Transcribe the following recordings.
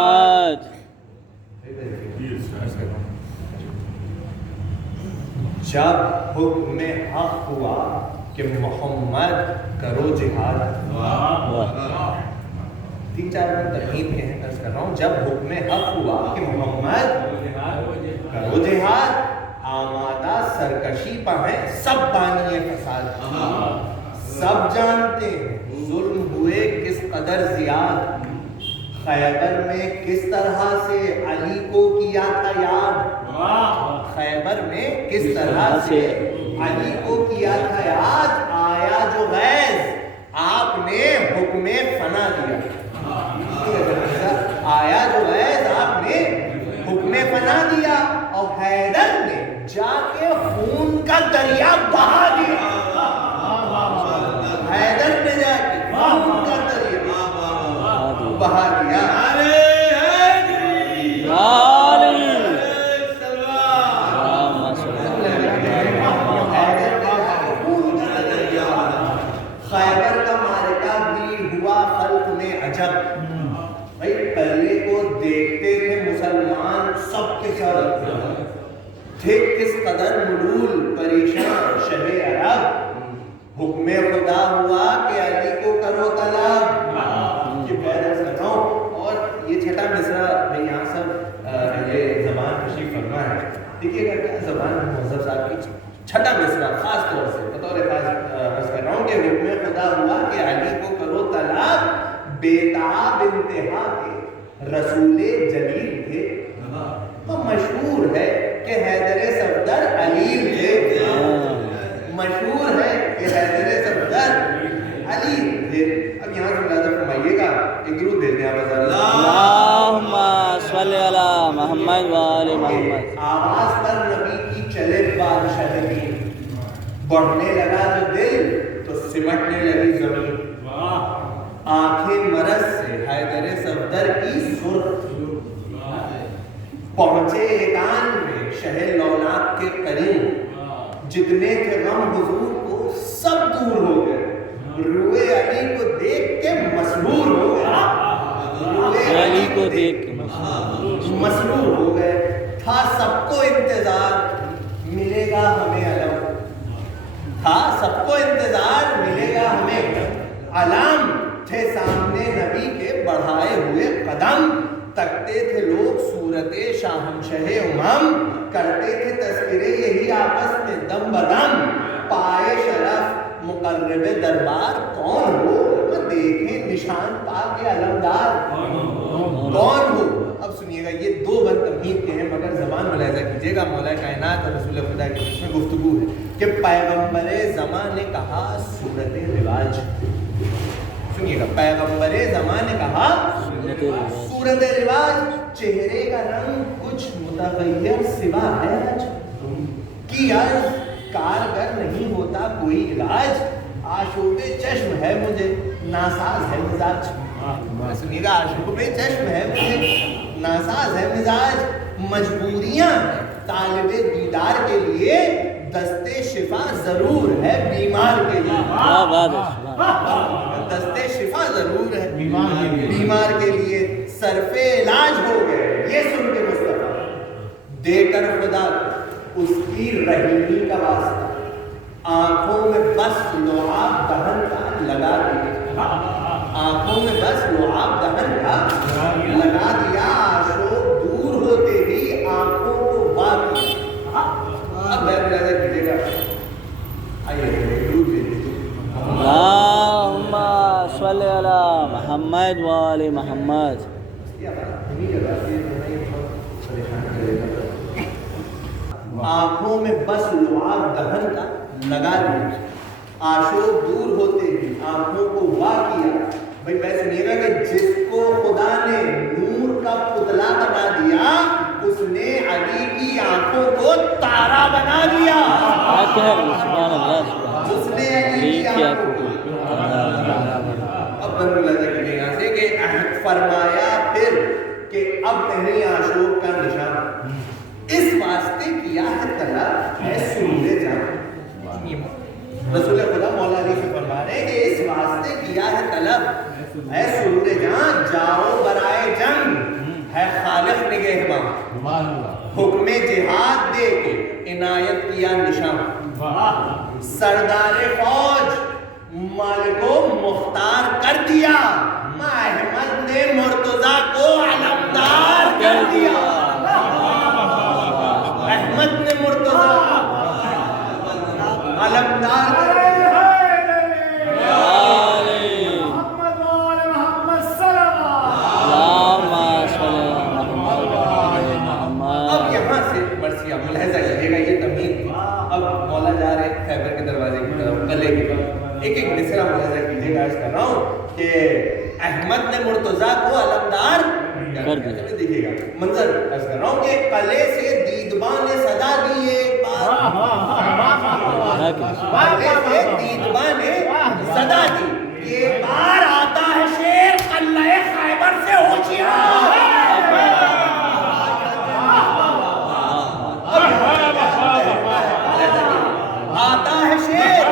محمد. جب حکم حق ہوا کہ محمد کرو جہاد. 3-4 منٹ تمہید کے ہیں، عرض کر رہا ہوں. جب حکم حق ہوا کہ محمد کرو جہاد، آمادہ سرکشی پر ہیں سب بانی فساد. سب جانتے ہیں ظلم ہوئے کس قدر زیاد، خیبر میں کس طرح سے علی کو کیا تھا یاد. خیبر میں کس طرح سے علی کو کیا تھا یاد. آیا جو غیظ آپ نے حکم فنا دیا. آیا جو غیظ آپ نے حکم فنا دیا، اور حیدر نے جا کے خون کا دریا بہا دیا. حیدر نے جا کے خون کا دریا بہا دیا. خیبر کا معرکہ بھی ہوا خلق میں عجب. بھائی پہلے کو دیکھتے تھے مسلمان سب کے ساتھ تھے کس قدر ملول پریشان شہ عرب. حکم خدا ہوا کہ علی کو کرو طلب. یہ پیدا کر رہا ہوں. اور یہ چھٹا مصرع بھائی یہاں سب یہ زبان تشریف فرما ہے. دیکھیے گا کیا زبان مہذب صاحب کی چھٹا مصرع خاص طور سے بطور خاص عرض کر رہا ہوں کہ حکم خدا ہوا کہ علی کو کرو طلب. بیتاب انتہا کے رسول جلیل تھے. تو مشہور ہے کہ حیدر صفدر علیل تھے. مشہور ہے کہ حیدر صفدر علیل تھے. اب یہاں سے ملاحظہ فرمائیے گا ایک درود بھیج دیں آپ. اللہم صلی علی محمد و آل محمد. آواز پر نبی کی چلے بادشاہ نبی، بڑھنے لگا جو دل تو سمٹنے لگی زمین. آنکھیں مرض سے حیدر صفدر کی سرخ، پہنچے ایکان میں شہر لولاک کے قریب. جتنے تھے غم حضور کو سب دور ہو گئے. روئے علی کو دیکھ کے مسرور ہو گئے. روئے علی کو دیکھ کے مسرور ہو گئے. تھا سب کو انتظار ملے گا ہمیں علم. تھا سب کو انتظار ملے گا ہمیں علم. تھے سامنے نبی کے بڑھائے ہوئے قدم. تکتے تھے لوگ صورت شاہنشہ امم. کرتے تھے تذکرے یہی آپس میں دم بدم. پائے شرف مقرب دربار کون ہو، دیکھیں نشان پا کے علمدار کون ہو. اب سنیے گا یہ 2 بند تمہید کے ہیں مگر زبان ملاحظہ کیجیے گا. مولا کائنات اور رسول خدا کے بیچ میں گفتگو ہے کہ پیغمبر زمان نے کہا صورت رواج. سنیے گا پیغمبر زمان نے کہا صورت رواج. چہرے کا رنگ کچھ متغیر سوا ہے آج کی عرض کارگر نہیں ہوتا کوئی علاج. آشوب چشم ہے مجھے ناساز ہے مزاج. سنیے گا آشوب چشم ہے مجھے ناساز ہے مزاج. مجبوریاں طالب دیدار کے لیے دستے شفا ضرور ہے بیمار کے لیے. دستے شفا ضرور ہے بیمار کے لیے. صرف علاج ہو گئے یہ سن کے مصطفیٰ دے کر خدا اس کی رحیمی کا واسطہ. آنکھوں میں بس لعاب دہن کا لگا دیا. آنکھوں میں بس لعاب دہن کا لگا دیا. آشوب دور ہوتے ہی آنکھوں کو باقی. اب میں ملاحظہ کیجیے گا. آئیے درود بھیجیے. اللہم صلی علی محمد و آل محمد. آنکھوں میں بس لعاب دہن کا لگا دیا. آشوب دور ہوتے ہی آنکھوں کو وا کیا. بھائی میں سنیے گا کہ جس کو خدا نے نور کا پتلا بنا دیا اس نے علی کی آنکھوں کو تارا بنا دیا. سبحان اللہ. اس نے علی کی آنکھوں کو اب بند لگے کہ یہاں سے کہ فرمایا پھر کہ اب نہیں آشوب کا نشان. اس واسطے کیا ہے طلب ہے سورج جان. رسول خدا مولا علی سے فرما رہے ہیں کہ اس واسطے کیا ہے طلب ہے سورج جان. جاؤ برائے جنگ ہے خالق نگہباں، حکم جہاد دے کے عنایت کیا نشان، سردار فوج مال کو مختار کر دیا، احمد نے مرتضیٰ کو علمدار کر دیا، احمد نے مرتضیٰ علمدار کر دیا۔ اب یہاں سے مرثیہ ملاحظہ کیجیے گا، یہ تمہید تھی۔ اب مولا جا رہے خیبر کے دروازے کی طرف، قلعے کی طرف، ایک ایک مصرع ملاحظہ کیجیے گا۔ عرض کر رہا ہوں کہ احمد نے مرتضیٰ کو علمدار کر دیا۔ دیکھیے گا منظر، عرض کر رہا ہوں کہ قلعے سے دیدباں نے صدا دی ایک بار، قلعے سے دیدباں نے صدا دی یہ بار، آتا ہے شیر قلعہ خیبر سے ہوشیار، آتا ہے شیر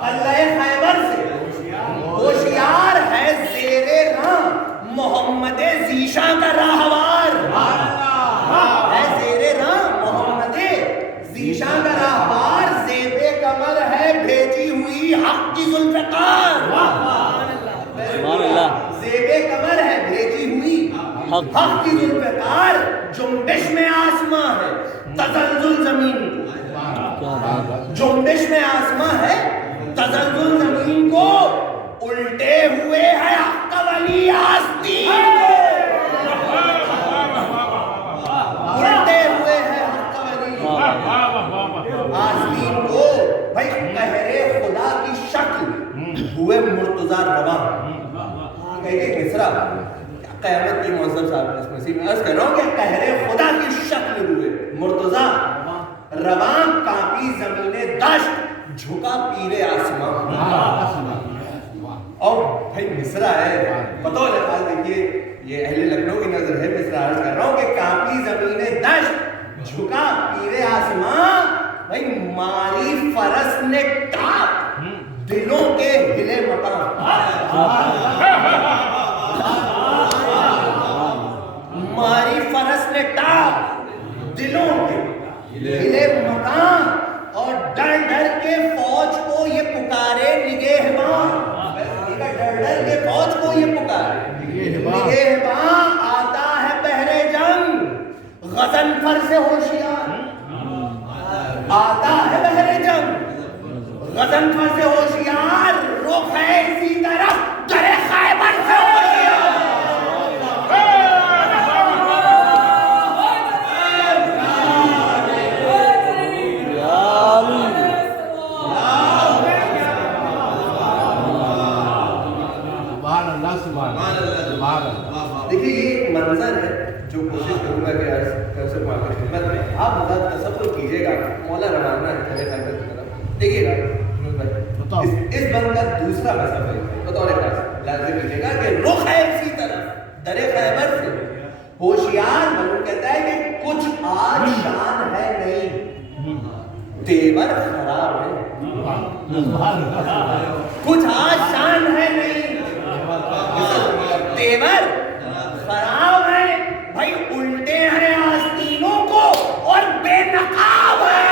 قلعہ خیبر سے ہوشیار، ہے زیر راہ محمد ذیشاں کا راہوار، ہے زیر راہ محمد ذیشاں کا راہوار، زیب کمر ہے بھیجی ہوئی حق کی ذوالفقار، زیب کمر ہے بھیجی ہوئی حق کی ذوالفقار، جنبش میں آسماں ہے تزلزل زمین کو، جنبش میں آسماں ہے تزلزل زمین کو، الٹے ہوئے ہے حق ولی آستین کو، الٹے ہوئے ہے حق ولی آستین کو، بھائی قہر خدا کی شکل ہوئے مرتضیٰ رواں، ایک مصرع قیامت کی معظم صاحب نے اس مسیح میں عرض کر رہا ہوں کہ قہر خدا کی شکل ہوئے مرتضیٰ رواں، کانپی زمین دشت جھکا پیر آسمان، اور بھائی مصرع ہے بطور الفاظ دیکھیے، یہ اہل لکھنؤ کی نظر ہے، مصرع عرض کر رہا ہوں کہ کانپی زمین دشت جھکا پیر آسمان، بھائی ماری فرس نے ٹاپ دلوں کے ہلے مقام، ماری فرس نے ٹاپ دلوں کے ہلے مقام، اور ڈر ڈر کے فوج کو یہ پکارے نگہباں، ڈر ڈر کے فوج کو یہ پکارے نگہباں، آتا ہے بحر جنگ غضنفر سے ہوشیار، آتا ہے بحر جنگ غضنفر سے ہوشیار، رخ ہے اسی طرف در خیبر سے ہوشیار، دیکھیے یہ ایک منظر ہے جو کوشش کروں گا کہ عرض کر سکوں آپ کی خدمت میں، آپ مزید تصور کیجیے گا مولا روانہ ہے قلعہ خیبر کی طرف، دیکھیے گا اس بند کا دوسرا مسئلہ بطور خاص لازم کیجیے گا کہ رخ ہے اسی طرف در خیبر سے ہوشیار، معلوم کہتا ہے کہ کچھ آج شان ہے نہیں، تیور خراب ہے، کچھ آج شان ہے نہیں، تیور خراب ہے، بھائی الٹے ہیں آستینوں کو اور بے نقاب ہے،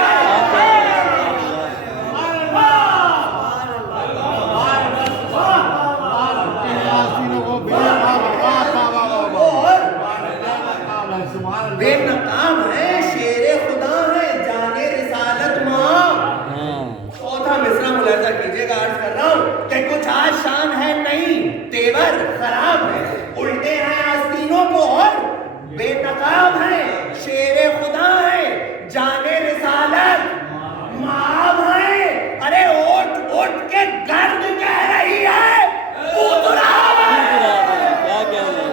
بے نقاب ہے، شیر خدا ہے جانے رسالت ماں۔ چوتھا مصرع ملاحظہ کیجیے گا، عرض کر رہا ہوں کہ کچھ آج شان ہے نہیں، تیور خراب ہے، الٹے ہیں آستینوں کو اور بے نقاب ہے، شیر خدا ہے جانے رسالت مآب ہے، ارے اٹھ اٹھ کے گرد کہہ رہی ہے پوتراب ہے، کیا کہہ رہے ہیں؟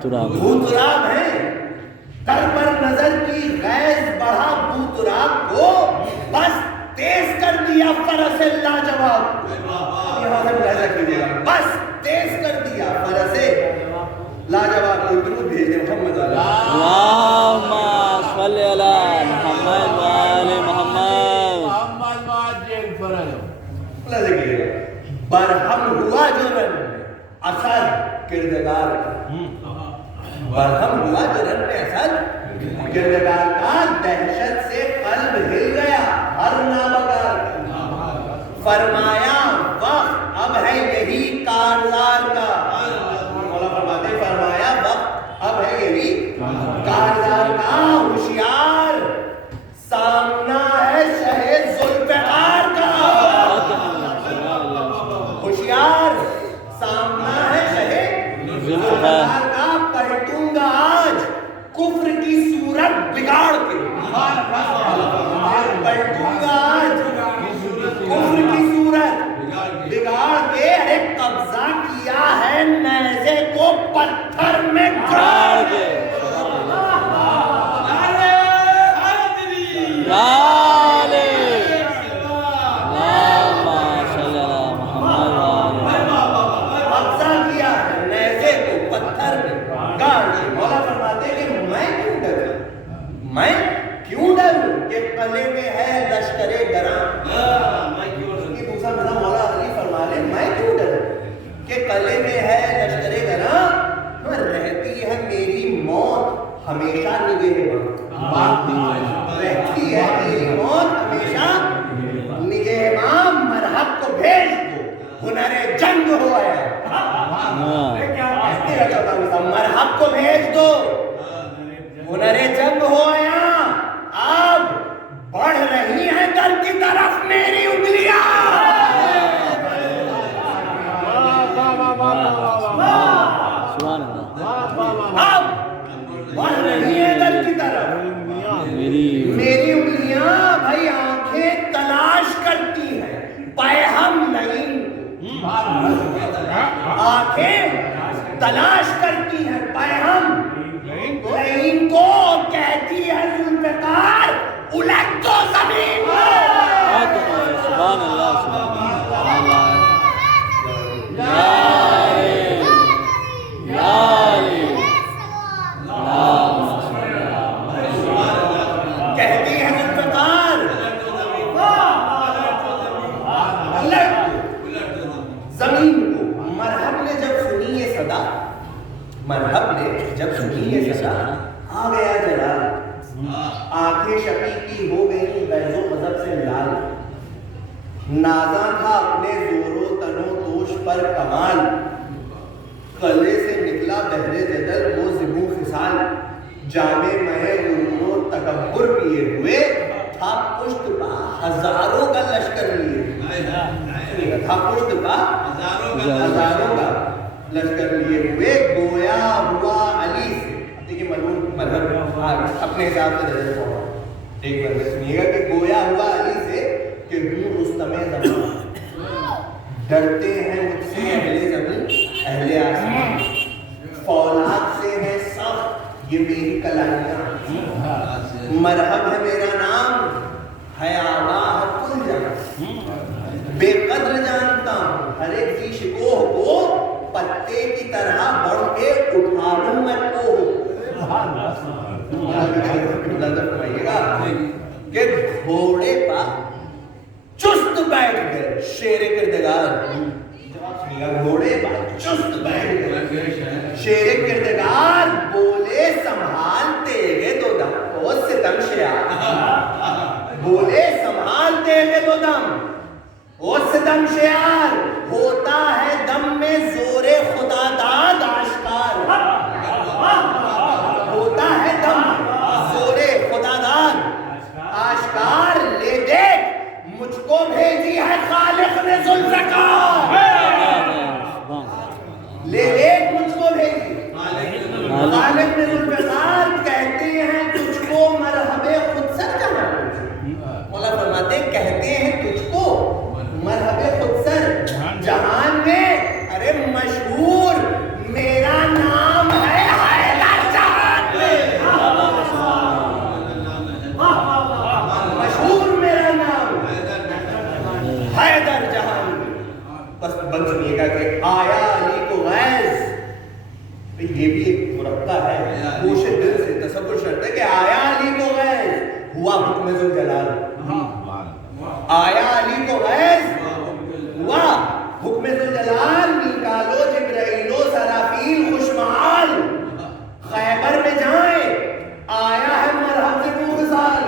بھوتراب ہے، در پر نظر کی غیظ بڑھا بھوتراب کو، بس تیز کر دیا فرس لاجواب، یہاں سے ملاحظہ کیجیے گا، بس تیز کر دیا فرس لاجواب کوئی درود بھیج دیں محمد والا اللہم صلی علی محمد وآل محمد برہم ہوا جو رن اثر کردگار برہم ہوا جو رن میں اثر کردگار کا دہشت سے قلب ہل گیا ہر نابغار فرمایا وقت اب ہے یہی کارزار کا مولا فرماتے فرمایا وقت اب ہے یہی کارزار کا ہوشیار سامنا ہے شہ ذوالفقار کا ہوشیار سامنا ہے شہ ذوالفقار کا پلٹوں گا آج کفر کی صورت بگاڑ کے پلٹوں گا آج کفر کی صورت بگاڑ کے ایک قبضہ کیا ہے نیزے کو پتھر میں گاڑ کے قبضہ کیا ہے نیزے کو پتھر میں گاڑ کے مولا فرماتے کہ میں کیوں ڈروں کہ قلعے میں ہے لشکر گراں دوسرا مزہ مولا علی فرما لے میں کیوں ڈروں کہ قلعے میں ہے لشکر گراں رہتی ہے میری موت ہمیشہ نگہباں رہتی ہے میری موت ہمیشہ نگہباں مرحب کو بھیج دو ہنر جنگ ہو آیا مرحب کو بھیج دو ہنر جنگ ہو آیا اب بڑھ رہی ہیں در کی طرف میری انگلیاں اب بڑھ رہی ہیں در کی طرف میری انگلیاں بھائی آنکھیں تلاش کرتی ہیں پیہم نہیں آنکھیں تلاش کرتی ہیں پیہم لعین کو کہتی ہے ذوالفقار الٹ دو زمین سبحان اللہ سبحان اللہ کہتی ہے ذوالفقار زمین کو مرحب نے جب سنی یہ صدا مرحب نے جب سنی یہ صدا آ گیا جلال آنکھیں شقیقی ہو گئی غیظ و غضب سے لال نازاں تھا اپنے زور و تن و دوش پر کمال قلعے سے نکلا بحر جدل وہ ذبو خصال جامع مہ غرور و تکبر کیے ہوئے تھا پشت پا ہزاروں کا لشکر لیے تھا پشت پا ہزاروں کا لشکر لیے ہوئے گویا ہوا علی سے دیکھیں مذہب اپنے حساب سے درجہ پڑھا ایک بار سنیے گا کہ گویا ہوا علی سے کہ ہوں رستم زمان ڈرتے ہیں مجھ سے اہل زمین اہل آسمان فولاد سے ہے سخت یہ میری کلائیاں مرحب ہے میرا نام ہے آگاہ کل جگہ بے قدر جانتا ہوں ہر ایک ذی شکوہ کو پتے کی طرح بڑھ کے اٹھا لوں میں کو کہ گھوڑے پر چست بیٹھ گئے شیر کردگار گھوڑے پر چست بیٹھ گئے شیر کردگار بولے سنبھالتے گے دو دم او ستم شیار بولے سنبھالتے گے دو دم او ستم شیار ہوتا ہے دم میں زور خدا داد آشکار ہوتا ہے دم زور خدا داد آشکار لے دیکھ مجھ کو بھیجی ہے خالق نے ذوالفقار لے دیکھ مجھ کو بھیجی خالق نے ذوالفقار کہتے ہیں تجھ کو مرحب خود سر کہاں مولا فرماتے کہتے ہیں تجھ کو مرحب خود سر یہ بھی ایک مرقع ہے، کوشش دل سے تصور شرط ہے کہ آیا علی کو غیظ ہوا حکم ذوالجلال، آیا علی کو غیظ ہوا حکم ذوالجلال، نکالو جبرائیل و سرافیل خوشمحال، خیبر میں جائیں آیا ہے مرحب ذبو خصال،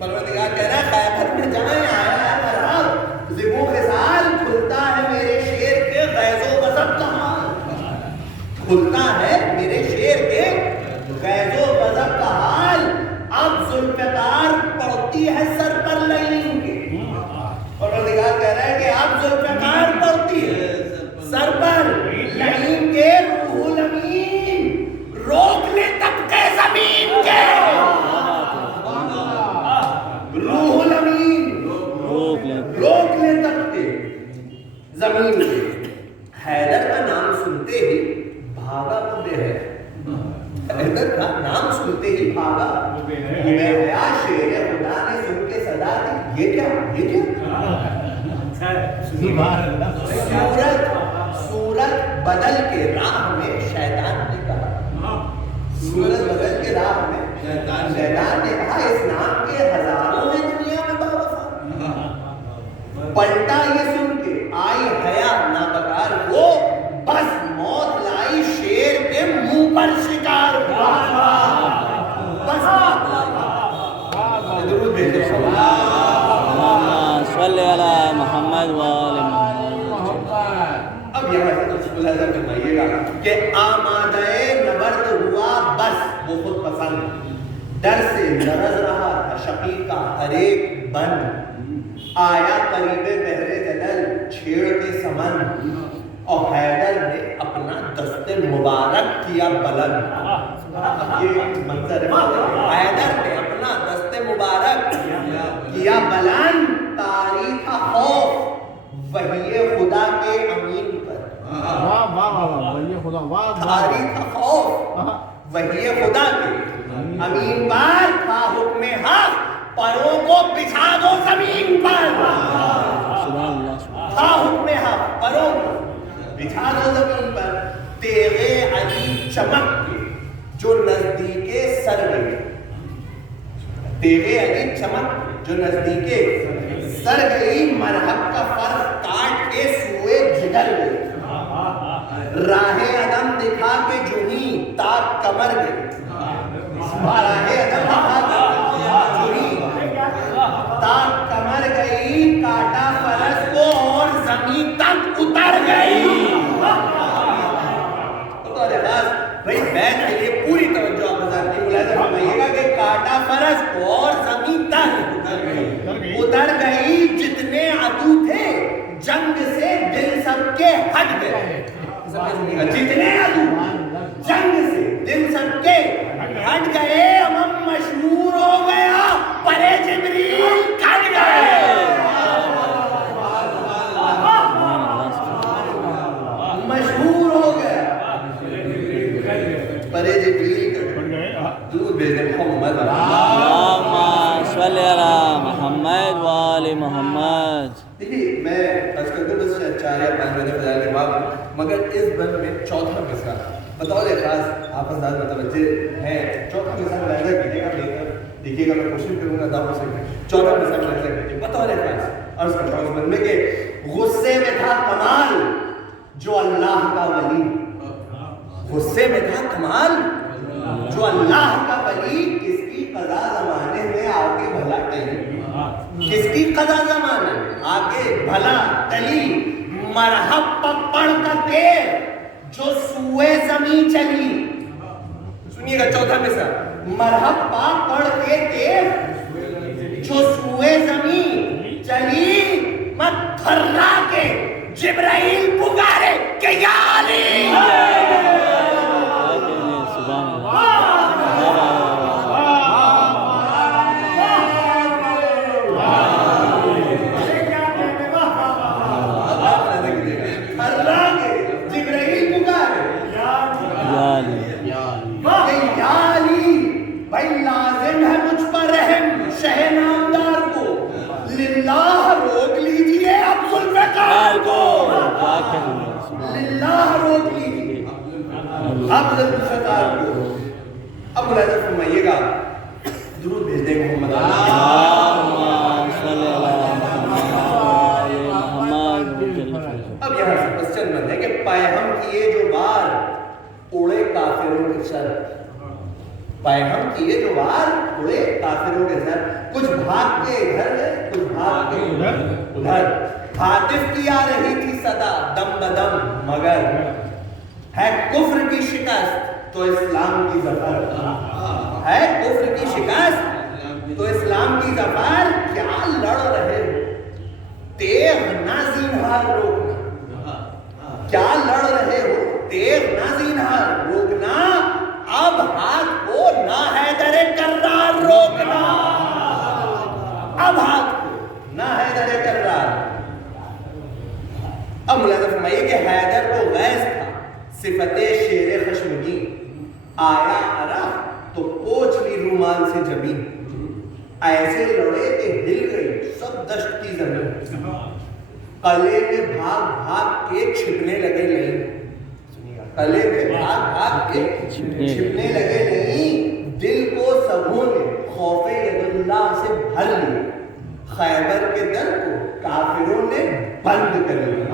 پروردگار کہہ رہا ہے خیبر میں جائیں آیا ہے مرحب ذبو خصال، کھلتا ہے میرے شیر کے غیظ و غضب کا حال، کھلتا ہے میرے شیر کے غیظ و غضب کا حال، اب ذوالفقار پڑتی ہے سر پر لعین کے، پروردگار کہہ رہا ہے کہ اب ذوالفقار پڑتی ہے سر پر لعین کے، روح الامین روک لے طبقے زمین کے، روح الامین روک لے طبقے زمین کے، حیدر کا نام سنتے ہی بھاگا بے ہے، حیدر کا نام سنتے ہی بھاگا بے حیا، شیر خدا نے سن کے صدا دی، یہ کیا صورت بدل کے راہ میں شیطان نے کہا، صورت بدل کے راہ میں شیطان نے کہا، اس نام کے ہزاروں ہیں دنیا میں باوفا، پلٹا یہ سن کے آئی حیا نابکار وہ، بس موت لائی شیر کے منہ پر شکار، بس درود بھیجو صلی علی محمد وآل محمد۔ اب یہاں سے کچھ ملاحظہ فرمائیے گا کہ آمادہ نبرد ہوا بس وہ خود پسند، ڈر سے لرز رہا تھا شقیق کا ہر ایک بند، آیا قریب بحر جلل چھیڑ کے سمن، اور حیدر نے اپنا دست مبارک کیا بلند، یہ منظر ہے، حیدر نے اپنا دست مبارک کیا بلند، طاری تھا خوف وحی خدا کے امین پر، طاری تھا خوف وحی خدا کے امین پر، تھا حکم حق پروں کو بچھا دو زمین پر، تھا حکم حق پروں کو بچھا دو زمین پر، تیغ علی چمک کے جو نزدیک سر گئی، تیغ علی چمک جو نزدیک سر گئی، مرحب کا فرق کاٹ کے سوئے جگر گئی، راہ عدم دکھا کے جنی تاک کمر گئی، راہ عدم دکھا کے جنی تاک کمر گئی، کاٹا فرس کو اور زمین تک اتر گئی۔ بھائی بیت کے لیے پوری توجہ آپ حضرات کی ملاحظہ فرمائیے گا کہ کاٹا فرس کو اور زمین تک اتر گئی، جتنے عدو تھے جنگ سے دل سب کے ہٹ گئے، جتنے عدو جنگ سے دل سب کے ہٹ گئے، ہم مشہور ہو گیا پرے جبریل کٹ گئے، مشہور ہو گیا پرے جبریل کٹ گئے، دور بھیجے محمد اللہم صلی علی محمد وآل محمد۔ دیکھیے میں عرض کرتا ہوں بس 4 یا 5 بجے بجائے کے بعد، مگر اس بند میں چوتھا قصہ بطور خاص آپ حضرات متوجہ ہیں، چوتھا قصہ ملاحظہ کیجیے گا، دیکھیے گا میں کوشش کروں گا دعوت سے چوتھا قصہ ملاحظہ کیجیے بطور خاص، عرض کرتا ہوں اس بند میں کہ غصے میں تھا کمال جو اللہ کا ولی، غصے میں تھا کمال جو اللہ کا ولی، کس کی قضا زمانے میں آگے بھلا ٹلی، کس کی قضا زمانے میں آگے بھلا ٹلی، مرحب پڑھ کر کے جو سوئے زمین چلی، سنیے گا چوتھا مثال، مرحب پڑھ کے جو سوئے زمین چلی، مت تھرا کے جبرائیل پکارے کہ یا علی، بھائی لازم ہے مجھ پر رحم شہ نامدار کو، للہ روک لیجئے اب ذوالفقار کو، للہ روک لیجئے افضل الخطاب کو. اب ملاحظہ فرمائیے گا درود بھیج دیں محمد اب یہاں سے کوسچن بنتا ہے کہ پیغام کیے جو وار اڑے کافروں کے سر. پیغام کیے جو وار اڑے کافروں کے سر. کچھ بھاگ کے ادھر ہے کچھ بھاگ کے ادھر. ہاتف کی آ رہی تھی صدا دم بدم مگر ہے کفر کی شکست تو اسلام کی ظفر. ہے کفر کی شکست تو اسلام کی ظفر. کیا لڑ رہے ہو تیغ نہ زینہار روکنا. کیا لڑ رہے ہو تیغ نہ زینہار روکنا. اب ہاتھ کو نہ حیدر کرار روکنا. اب ہاتھ کو نہ حیدر کرار. اب ملاحظہ فرمائیے کہ حیدر کو غیظ تھا صفت شیر خشمگین. آیا عرف تو پوچھ لی رومال سے جبین. ایسے لڑے کہ ہل گئی سب دشت کی زمین. قلعے میں بھاگ بھاگ کے چھپنے لگے نہیں. قلعے میں بھاگ بھاگ کے چھپنے لگے نہیں. دل کو سبوں نے خوف ید اللہ سے بھر لیا. خیبر کے در کو کافروں نے بند کر لیا.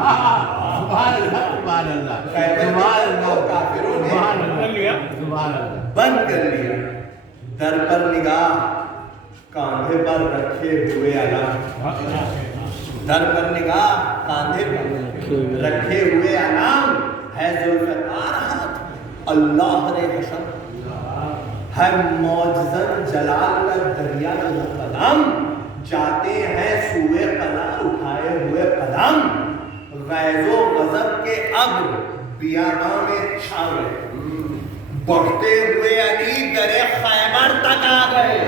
خیبر کے در کو کافروں نے بند کر لیا. در پر نگاہ کاندھے پر رکھے ہوئے علام. در پر نگاہ کاندھے پر رکھے ہوئے علام. ہے ذوالفقار ہاتھ اللہ نے حشر. ہے معجزن جلال کا دریا جو قدم. جاتے ہیں سوئے قلعہ اٹھائے ہوئے قدم. غیظ و غضب کے ابر بیاباں میں چھا گئے. بڑھتے ہوئے علی در خیبر تک آ گئے.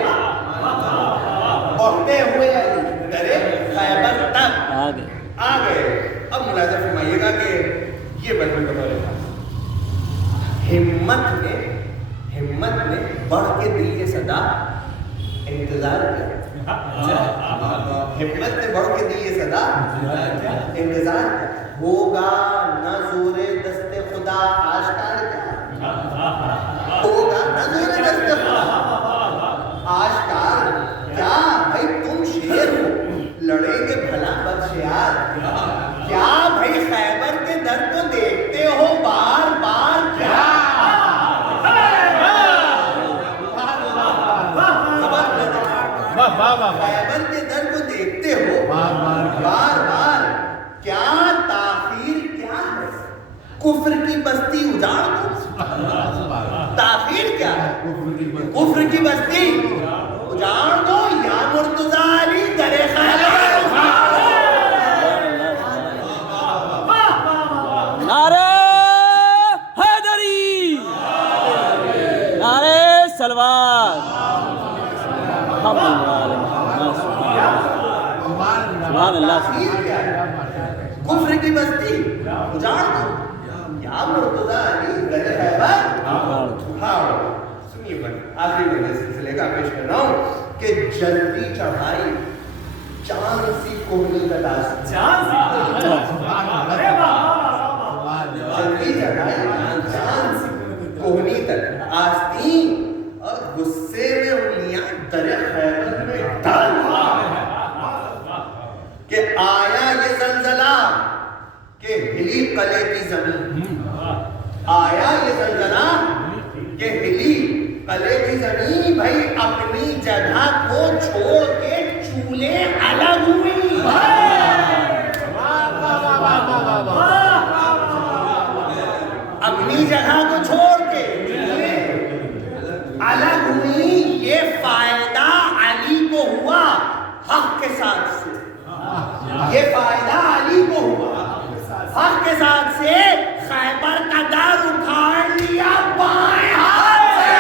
بڑھتے ہوئے علی در خیبر تک آ گئے. اب ملاحظہ فرمائیے گا کہ یہ بچپن کا دور تھا. ہمت نے بڑھ کے دی یہ صدا انتظار کیا. ہمت نے بڑھ کے دی یہ صدا انتظار کیا. ہوگا نہ زور دست خدا آشکار کیا. ہوگا نہ زور دست خدا آشکار کیا. بھائی تم شیر ہو لڑیں گے بھلا بدشیار. کیا بھائی خیبر کے در کو دیکھتے ہو بار بار. کیا خیبر کے در کو دیکھتے ہو بار بار. کیا تاخیر کیا ہے کفر کی بستی اجاڑ دو. تاخیر کیا ہے کفر کی بستی اجاڑ دو. یا مرتضی علی در خیبر. نعرہ حیدری. نعرہ سلوات. سبحان اللہ. کفر کی بستی اجاڑ دو. یا مرتضی علی در خیبر. سنیے آخری بندے سلسلے کا پیش کر رہا ہوں کہ جلدی چڑھائی چاند سی کوہنی کا داستان. جلدی چڑھائی چاند سی کوہنی تک آستین. اور غصے میں انگلیاں در خیبر میں ڈال کہ آیا یہ زلزلہ کہ ہلی قلعے کی زمین. آیا یہ زلزلہ کہ ہلی قلعے کی زمین. بھائی اپنی جگہ کو چھوڑ کے چولے الگ ہوئی. اپنی جگہ کو چھوڑ کے الگ ہوئی. یہ فائدہ علی کو ہوا حق کے ساتھ سے. یہ فائدہ علی کو ہوا حق کے ساتھ سے. خیبر کا در اکھاڑ لیا بائیں ہاتھ سے.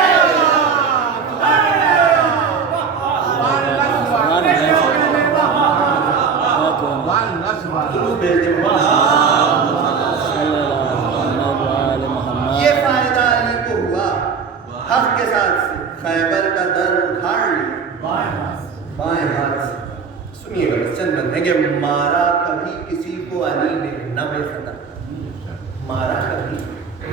یہ فائدہ علی کو ہوا حق کے ساتھ سے. خیبر کا در اکھاڑ لیا بائیں ہاتھ سے. سنیے گا چند بند ہے کہ مارا کبھی کسی کو علی نے نہ بے خطا. مارا کبھی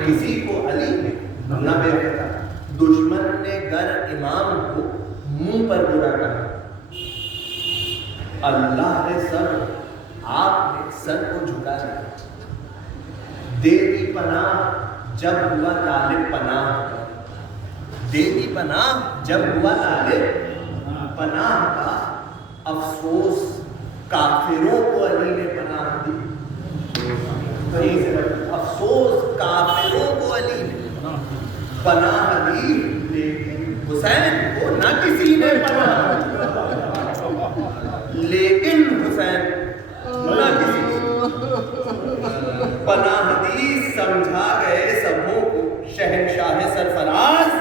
کسی کو علی نے نہ بے وقت دشمن نے گر امام کو منہ پر برا کہا، اللہ نے سر آپ نے سر کو جھکا دیا، دے دی پناہ جب ہوا طالب پناہ، دے دی پناہ جب ہوا طالب پناہ کا، افسوس کافروں کو علی نے پناہ دی، افسوس کافروں کو علی نے پناہ دی، لیکن حسین کو نہ کسی نے پناہ دی، لیکن حسین نہ کسی نے پناہ دی، سمجھا گئے سبوں کو شہنشاہ سرفراز،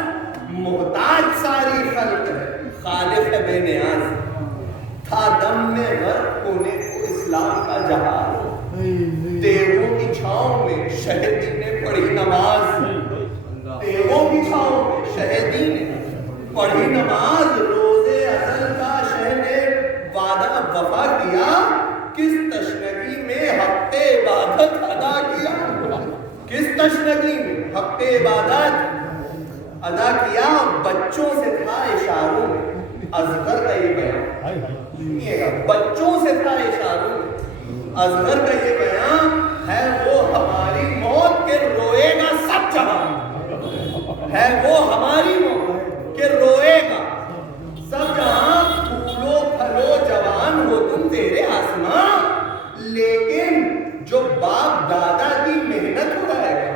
محتاج ساری خلق ہے خالق ہے بے نیاز، تھا دم میں غرق ہونے کو اسلام کا جہاز، تیغوں کی چھاؤں میں شہیدی نے پڑھی نماز، تیغوں کی چھاؤں میں شہیدی نے پڑھی نماز، روزے ازل کا شہ نے وعدہ وفا کیا، کس تشنگی میں حق عبادت ادا کیا، کس تشنگی میں حق عبادت ادا کیا، بچوں سے تھا اشاروں میں اصغر کا یہ بیان، سنیے گا، بچوں سے تھا اشاروں میں اصغر کا یہ بیان ہے، وہ ہماری موت کے روئے گا سب جہاں، ہے وہ ہماری موت کے روئے گا سب جہاں، پھولو پھلو جوان ہو تم تیرے آسمان، لیکن جو باپ دادا کی محنت اڑائے گا،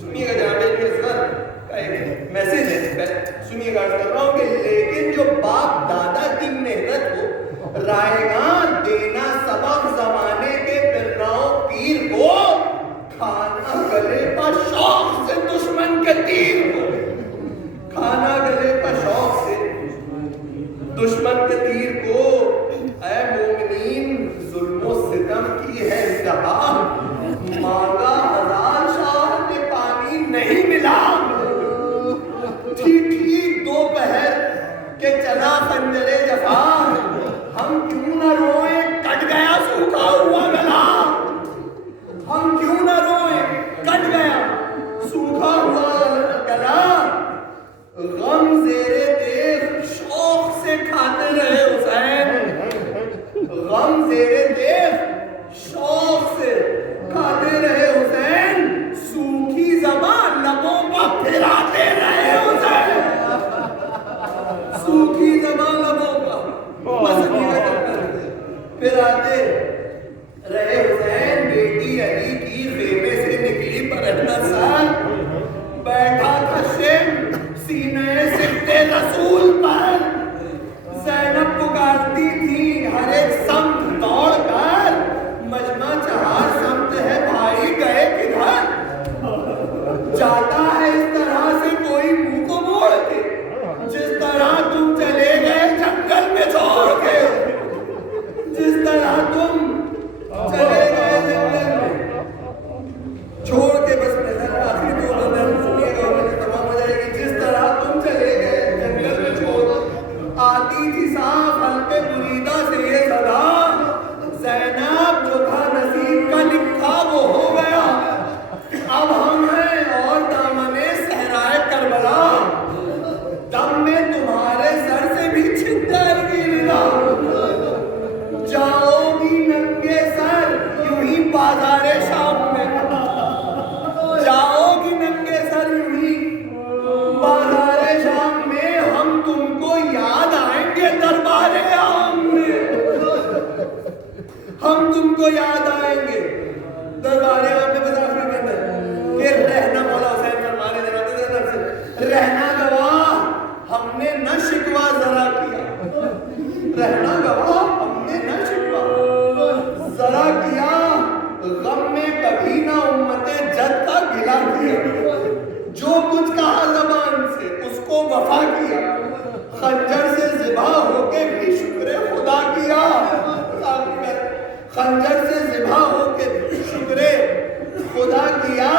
سنیے گا جناب اصغر کا ایک میسج ہے، سنیے گا کر رہا ہوں کہ لیکن جو باپ دادا کی محنت ہو رائے گا، دینا سبق زمانے کے پراؤں پیر کو، کھانا گلے پر شوق سے دشمن کے تیر کو، کھانا گلے پر شوق سے دشمن کے تیر کو، اے مومنین ظلم و ستم کی ہے انتہا، مانگا ہزار شاہ نے پانی نہیں ملا، ٹھیک دوپہر کہ چلا خنجر جفا، ہم کیوں نہ روئیں کٹ گیا سوکھا ہوا گلا، ہم کیوں نہ روئیں کٹ گیا سوکھا ہوا گلا، غم زیر دیکھ شوق سے کھاتے رہے حسین، غم زیر دیکھ شوق سے کھاتے رہے حسین، سوکھی زبان لبوں پر پھراتے رہے حسین، سوکھی زبان لبوں پر پھراتے رہے حسین، بیٹی علی کی خیمے سے نکلی پر 18 سال، بیٹھا تھا شم سینے سکتے رسول پر، زینب پکارتی تھی ہر ایک سمت دوڑ کر، مجمع چہار سمت ہے بھائی گئے کدھر، جاتا ہے اس طرح سے کوئی منہ کو موڑ کے، جس طرح تم چلے گئے جنگل میں چھوڑ کے، جس طرح تم چلے گئے جنگل میں چھوڑ کے، بس آخری دو بندر سنیے گا اور تمام ہو جائے گی، جس طرح تم چلے گئے جنگل میں چھوڑ، آتی تھی صاف حلقے بریدہ سے یہ صدا، زینب جو تھا نصیب کا لکھا وہ ہو گیا، اب ہم ہیں اور دامنے صحرائے کربلا، دم میں تمہارے سر سے بھی چھن جائے گی رضا، جاؤ گی ننگے سر یوں ہی بازار شام میں، جاؤ گی ننگے سر یوں ہی بازار شام میں، ہم تم کو یاد آئیں گے دربار عام میں، ہم تم کو یاد آئیں گے دربار عام میں، بس آخری میں کہ رہنا مولا حسین فرمانے دینا سے رہنا گواہ ہم نے نہ شکوا ذرا کیا، رہنا گواہ ہم نے نہ شکوا ذرا کیا، غم میں کبھی نہ امت جد کا گلا کیا، جو کچھ کہا زبان سے اس کو وفا کیا، خنجر سے ذبح ہو کے بھی شکر خدا کیا، خنجر سے ذبح ہو کے بھی شکر خدا کیا،